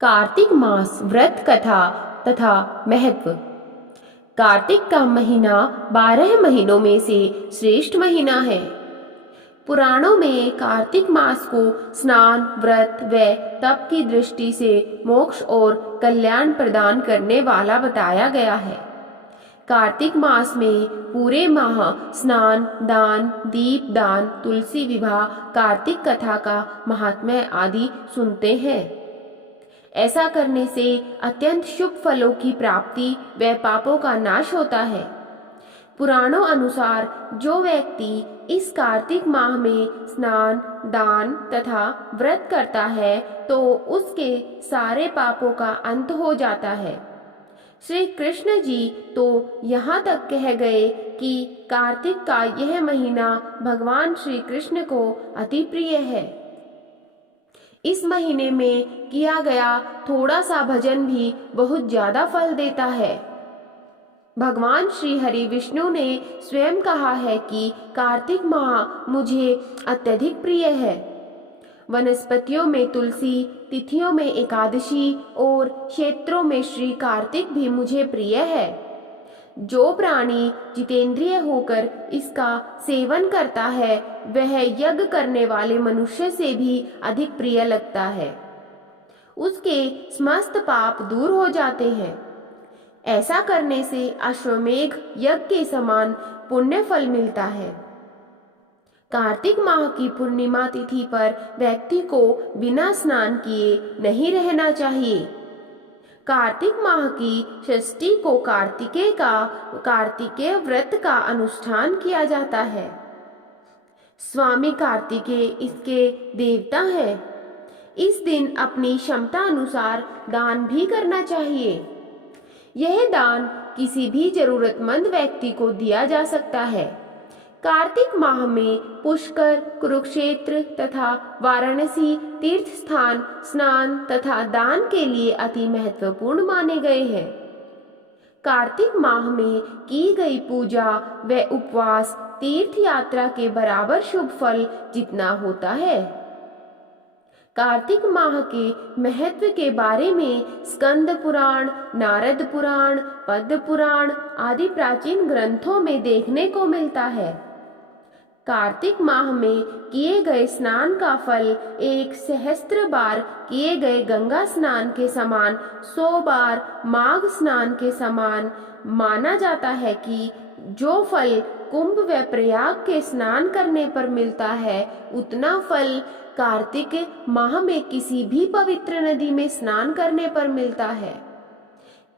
कार्तिक मास व्रत कथा तथा महत्व। कार्तिक का महीना 12 महीनों में से श्रेष्ठ महीना है। पुराणों में कार्तिक मास को स्नान, व्रत व तप की दृष्टि से मोक्ष और कल्याण प्रदान करने वाला बताया गया है। कार्तिक मास में पूरे माह स्नान, दान, दीप दान, तुलसी विवाह, कार्तिक कथा का महात्म्य आदि सुनते हैं। ऐसा करने से अत्यंत शुभ फलों की प्राप्ति व पापों का नाश होता है। पुराणों अनुसार जो व्यक्ति इस कार्तिक माह में स्नान, दान तथा व्रत करता है तो उसके सारे पापों का अंत हो जाता है। श्री कृष्ण जी तो यहाँ तक कह गए कि कार्तिक का यह महीना भगवान श्री कृष्ण को अति प्रिय है। इस महीने में किया गया थोड़ा सा भजन भी बहुत ज्यादा फल देता है। भगवान श्री हरि विष्णु ने स्वयं कहा है कि कार्तिक माह मुझे अत्यधिक प्रिय है। वनस्पतियों में तुलसी, तिथियों में एकादशी और क्षेत्रों में श्री कार्तिक भी मुझे प्रिय है। जो प्राणी जितेंद्रिय होकर इसका सेवन करता है वह यज्ञ करने वाले मनुष्य से भी अधिक प्रिय लगता है। उसके समस्त पाप दूर हो जाते हैं। ऐसा करने से अश्वमेघ यज्ञ के समान पुण्य फल मिलता है। कार्तिक माह की पूर्णिमा तिथि पर व्यक्ति को बिना स्नान किए नहीं रहना चाहिए। कार्तिक माह की षष्ठी को कार्तिकेय व्रत का अनुष्ठान किया जाता है। स्वामी कार्तिकेय इसके देवता हैं। इस दिन अपनी क्षमता अनुसार दान भी करना चाहिए। यह दान किसी भी जरूरतमंद व्यक्ति को दिया जा सकता है। कार्तिक माह में पुष्कर, कुरुक्षेत्र तथा वाराणसी तीर्थ स्थान स्नान तथा दान के लिए अति महत्वपूर्ण माने गए हैं। कार्तिक माह में की गई पूजा व उपवास तीर्थ यात्रा के बराबर शुभ फल जितना होता है। कार्तिक माह के महत्व के बारे में स्कंद पुराण, नारद पुराण, पद्म पुराण आदि प्राचीन ग्रंथों में देखने को मिलता है। कार्तिक माह में किए गए स्नान का फल 1 सहस्त्र बार किए गए गंगा स्नान के समान, 100 बार माघ स्नान के समान माना जाता है कि जो फल कुंभ व प्रयाग के स्नान करने पर मिलता है उतना फल कार्तिक माह में किसी भी पवित्र नदी में स्नान करने पर मिलता है।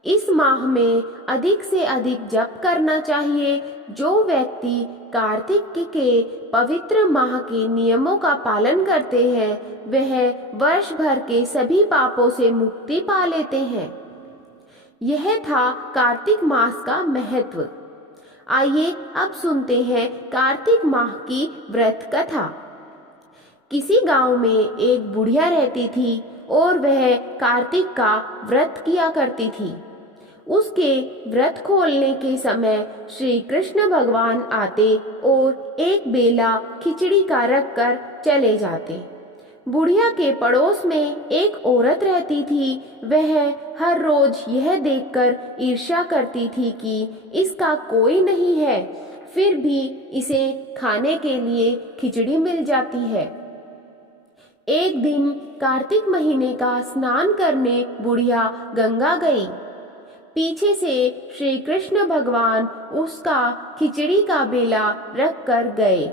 इस माह में अधिक से अधिक जप करना चाहिए। जो व्यक्ति कार्तिक के पवित्र माह के नियमों का पालन करते हैं वह वर्ष भर के सभी पापों से मुक्ति पा लेते हैं। यह था कार्तिक मास का महत्व। आइए अब सुनते हैं कार्तिक माह की व्रत कथा। किसी गांव में एक बुढ़िया रहती थी और वह कार्तिक का व्रत किया करती थी। उसके व्रत खोलने के समय श्री कृष्ण भगवान आते और एक बेला खिचड़ी का रख कर चले जाते। बुढ़िया के पड़ोस में एक औरत रहती थी। वह हर रोज यह देखकर ईर्ष्या करती थी कि इसका कोई नहीं है, फिर भी इसे खाने के लिए खिचड़ी मिल जाती है। एक दिन कार्तिक महीने का स्नान करने बुढ़िया गंगा गई। पीछे से श्री कृष्ण भगवान उसका खिचड़ी का बेला रख कर गए।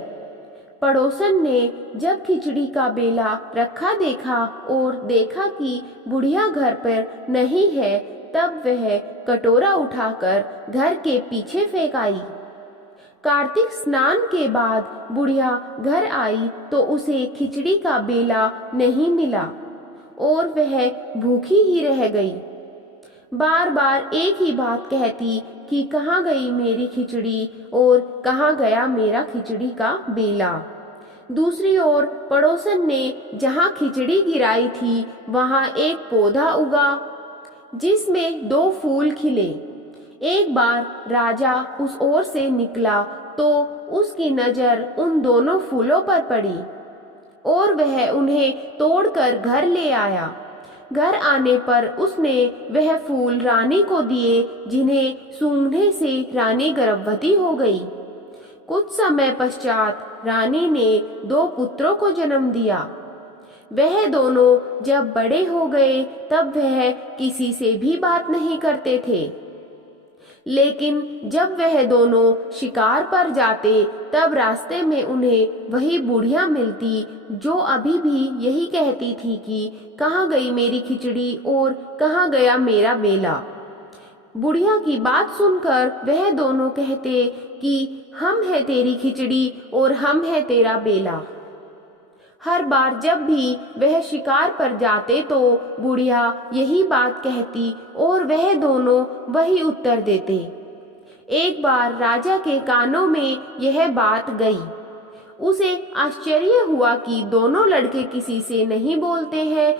पड़ोसन ने जब खिचड़ी का बेला रखा देखा और देखा कि बुढ़िया घर पर नहीं है, तब वह कटोरा उठाकर घर के पीछे फेंक आई। कार्तिक स्नान के बाद बुढ़िया घर आई तो उसे खिचड़ी का बेला नहीं मिला और वह भूखी ही रह गई। बार बार एक ही बात कहती कि कहाँ गई मेरी खिचड़ी और कहाँ गया मेरा खिचड़ी का बेला। दूसरी ओर पड़ोसन ने जहाँ खिचड़ी गिराई थी वहाँ एक पौधा उगा जिसमें 2 फूल खिले। एक बार राजा उस ओर से निकला तो उसकी नजर उन दोनों फूलों पर पड़ी और वह उन्हें तोड़कर घर ले आया। घर आने पर उसने वह फूल रानी को दिए, जिन्हें सूंघने से रानी गर्भवती हो गई। कुछ समय पश्चात रानी ने 2 पुत्रों को जन्म दिया। वह दोनों जब बड़े हो गए तब वह किसी से भी बात नहीं करते थे। लेकिन जब वह दोनों शिकार पर जाते तब रास्ते में उन्हें वही बुढ़िया मिलती, जो अभी भी यही कहती थी कि कहाँ गई मेरी खिचड़ी और कहाँ गया मेरा बेला। बुढ़िया की बात सुनकर वह दोनों कहते कि हम है तेरी खिचड़ी और हम है तेरा बेला। हर बार जब भी वह शिकार पर जाते तो बुढ़िया यही बात कहती और वह दोनों वही उत्तर देते। एक बार राजा के कानों में यह बात गई। उसे आश्चर्य हुआ कि दोनों लड़के किसी से नहीं बोलते हैं,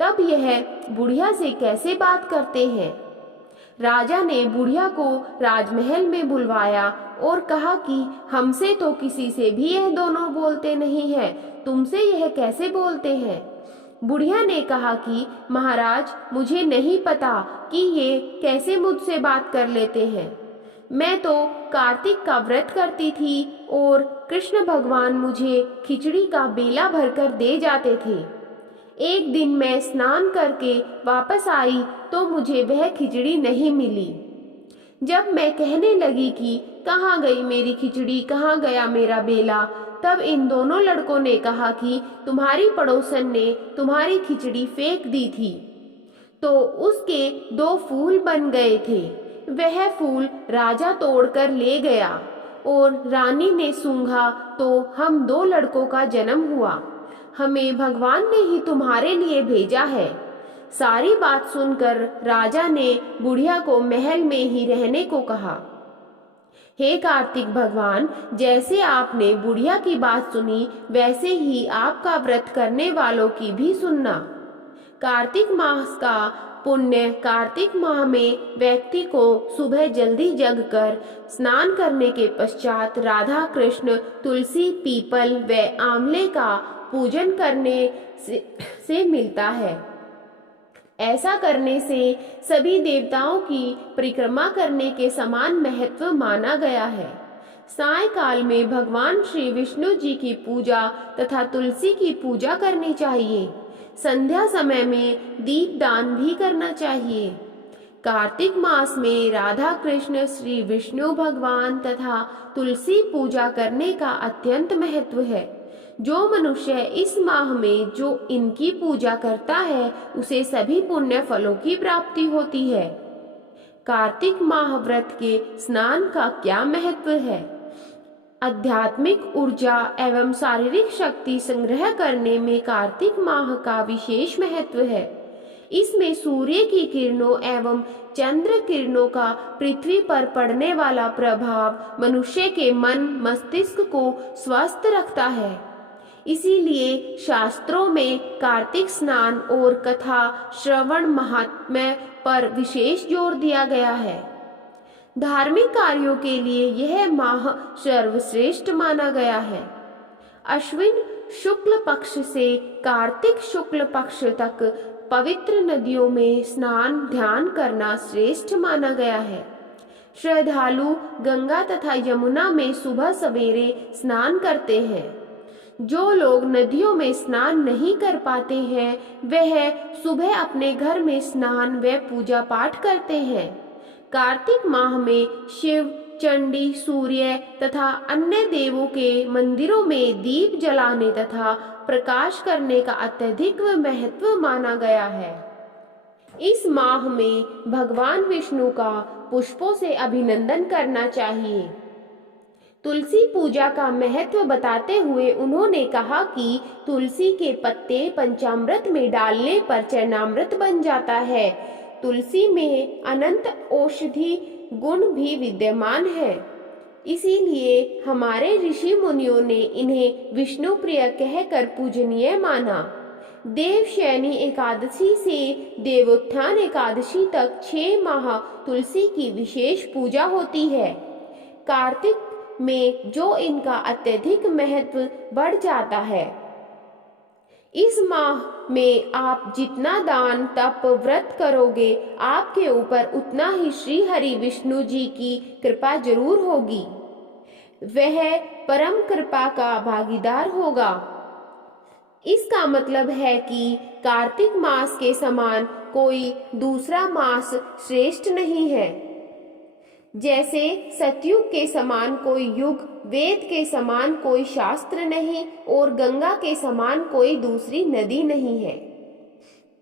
तब यह बुढ़िया से कैसे बात करते हैं। राजा ने बुढ़िया को राजमहल में बुलवाया और कहा कि हमसे तो किसी से भी यह दोनों बोलते नहीं हैं, तुमसे यह कैसे बोलते हैं। बुढ़िया ने कहा कि महाराज, मुझे नहीं पता कि ये कैसे मुझसे बात कर लेते हैं। मैं तो कार्तिक का व्रत करती थी और कृष्ण भगवान मुझे खिचड़ी का बेला भरकर दे जाते थे। एक दिन मैं स्नान करके वापस आई तो मुझे वह खिचड़ी नहीं मिली। जब मैं कहने लगी कि कहाँ गई मेरी खिचड़ी, कहाँ गया मेरा बेला, तब इन दोनों लड़कों ने कहा कि तुम्हारी पड़ोसन ने तुम्हारी खिचड़ी फेंक दी थी, तो उसके 2 फूल बन गए थे। वह फूल राजा तोड़कर ले गया और रानी ने सूंघा तो हम 2 लड़कों का जन्म हुआ। हमें भगवान ने ही तुम्हारे लिए भेजा है। सारी बात सुनकर राजा ने बुढ़िया को महल में ही रहने को कहा। हे कार्तिक भगवान, जैसे आपने बुढ़िया की बात सुनी वैसे ही आपका व्रत करने वालों की भी सुनना। कार्तिक मास का पुण्य कार्तिक माह में व्यक्ति को सुबह जल्दी जगकर स्नान करने के पश्चात राधा कृष्ण, तुलसी, पीपल व आंवले का पूजन करने से मिलता है। ऐसा करने से सभी देवताओं की परिक्रमा करने के समान महत्व माना गया है। सायंकाल में भगवान श्री विष्णु जी की पूजा तथा तुलसी की पूजा करनी चाहिए। संध्या समय में दीपदान भी करना चाहिए। कार्तिक मास में राधा कृष्ण, श्री विष्णु भगवान तथा तुलसी पूजा करने का अत्यंत महत्व है। जो मनुष्य इस माह में जो इनकी पूजा करता है उसे सभी पुण्य फलों की प्राप्ति होती है। कार्तिक माह व्रत के स्नान का क्या महत्व है? आध्यात्मिक ऊर्जा एवं शारीरिक शक्ति संग्रह करने में कार्तिक माह का विशेष महत्व है। इसमें सूर्य की किरणों एवं चंद्र किरणों का पृथ्वी पर पड़ने वाला प्रभाव मनुष्य के मन मस्तिष्क को स्वस्थ रखता है। इसीलिए शास्त्रों में कार्तिक स्नान और कथा श्रवण महात्म्य पर विशेष जोर दिया गया है। धार्मिक कार्यों के लिए यह माह सर्वश्रेष्ठ माना गया है। अश्विन शुक्ल पक्ष से कार्तिक शुक्ल पक्ष तक पवित्र नदियों में स्नान ध्यान करना श्रेष्ठ माना गया है। श्रद्धालु गंगा तथा यमुना में सुबह सवेरे स्नान करते हैं। जो लोग नदियों में स्नान नहीं कर पाते हैं वह सुबह अपने घर में स्नान व पूजा पाठ करते हैं। कार्तिक माह में शिव, चंडी, सूर्य तथा अन्य देवों के मंदिरों में दीप जलाने तथा प्रकाश करने का अत्यधिक महत्व माना गया है। इस माह में भगवान विष्णु का पुष्पों से अभिनंदन करना चाहिए। तुलसी पूजा का महत्व बताते हुए उन्होंने कहा कि तुलसी के पत्ते पंचामृत में डालने पर चरणामृत बन जाता है। तुलसी में अनंत औषधि गुण भी विद्यमान है। इसीलिए हमारे ऋषि मुनियों ने इन्हें विष्णु प्रिय कहकर पूजनीय माना। देवशयनी एकादशी से देवोत्थान एकादशी तक 6 माह तुलसी की विशेष पूजा होती है। कार्तिक में जो इनका अत्यधिक महत्व बढ़ जाता है। इस माह में आप जितना दान तप व्रत करोगे, आपके ऊपर उतना ही श्री हरि विष्णु जी की कृपा जरूर होगी। वह परम कृपा का भागीदार होगा। इसका मतलब है कि कार्तिक मास के समान कोई दूसरा मास श्रेष्ठ नहीं है। जैसे सतयुग के समान कोई युग, वेद के समान कोई शास्त्र नहीं और गंगा के समान कोई दूसरी नदी नहीं है।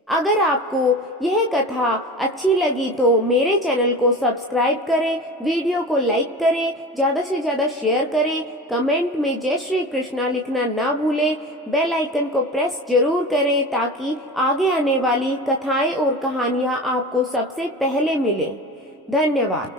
अगर आपको यह कथा अच्छी लगी तो मेरे चैनल को सब्सक्राइब करें, वीडियो को लाइक करें, ज़्यादा से ज़्यादा शेयर करें, कमेंट में जय श्री कृष्णा लिखना ना भूलें, बेल आइकन को प्रेस जरूर करें ताकि आगे आने वाली कथाएं और कहानियां आपको सबसे पहले मिलें। धन्यवाद।